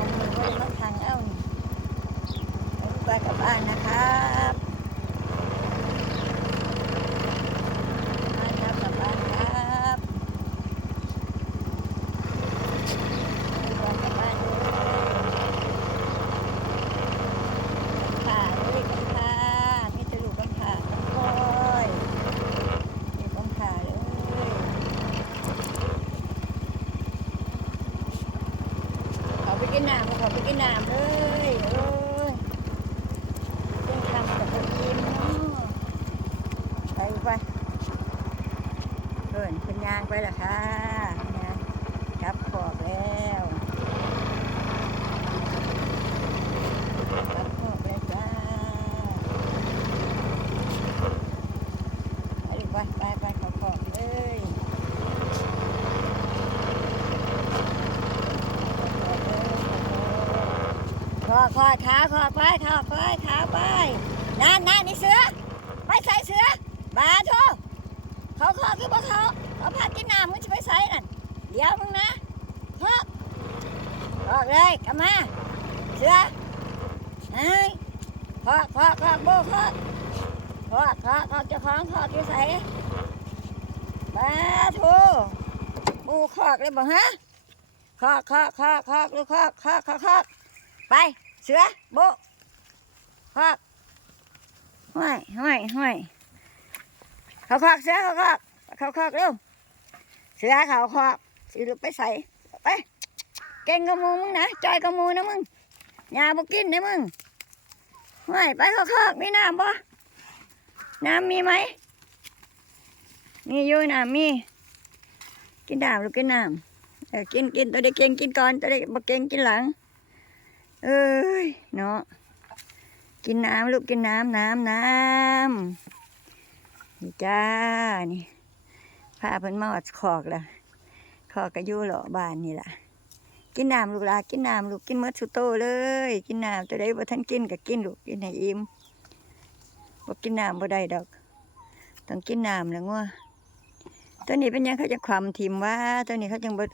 Thank you. กินน้ำขอไปกินน้ำเลยเอ้ยเป็นคำกับคนยิ้มเนาะไปไปเดินเป็นยางไปละค่ะกลับขอบแล้วกลับขอบแล้วจ้าไปดิไปไปไปขอบขอบเลย ขอขอขาขอไปขอไปขาไปนั่นนั่นนี่เสือไปใส่เสือบาโทเขาขอคือบ่เขาเขาพากินน้ำมึงจะไปใส่นั่นเดี๋ยวมึงนะพอกพอกเลยกลับมาเสือเฮ้พอกพอกพอกโบพอกพอกพอกพอกเจ้องพอกอยู่ใส่บาโทบูคอกเลยบ่ฮะคอกคอกคอกคอกลูกคอกคอกคอกคอก ไป เสือโบคอกห้อยห้อยห้อยเขาคอกเสือเขาคอกเขาคอกเร็วเสือเขาคอกสิลูกไปใส่ไปเก่งกับหมูมึงนะจอยกับหมูนะมึงยาบุกินนะมึงห้อยไปเขาคอกมีน้ำบ่น้ำมีไหมมีอยู่น้ำมี กินน้ำลูกกินน้ำเออกินกินตัวเด็กเก่งกินก่อนตัวเด็กบ่เก่งกินหลัง เอ้ยเนาะกินน้ำลูกกินน้ำน้ำน้ำนี่จ้านี่พาเพิ่นมาอดขอกละขอกกระยู่หล่อบ้านนี่ล่ะ กินน้ำลูกลากินน้ำลูกกินเมดสุโตเลย กินน้ำจะได้บ่ท่านกินก็กินลูกกินให้อิ่มบ่กินน้ำบ่ได้ดอก ต้องกินน้ำแล้วงัวตัวนี้เป็นยังเขาจะความทิมว่าตัวนี้เขาจังบ่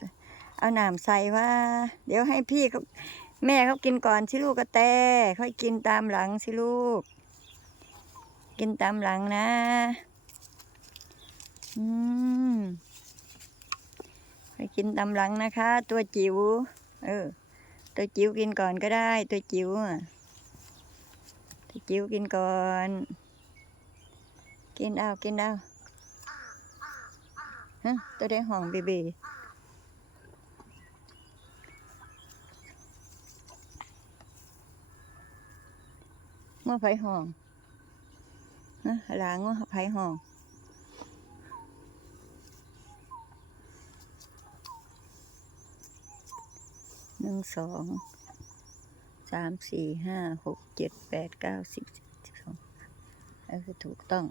เอาน้ำใส่ว่า เดี๋ยวให้พี่เขา แม่เขากินก่อนสิลูกกระแตค่อยกินตามหลังสิลูก กินตามหลังนะ อืมค่อยกินตามหลังนะคะ ตัวจิ๋วเออ ตัวจิ๋วกินก่อนก็ได้ ตัวจิ๋วอะตัวจิ๋วกินก่อน กินเอากินเอาฮะตัวได้ห้องเบบี งัวไผห้องฮะหลางัวไผห้องหนึ่งสองสามสี่ห้าหกเจ็ดแปดเก้าสิบสิบเอ็ดสิบสองนั่นคือถูกต้อง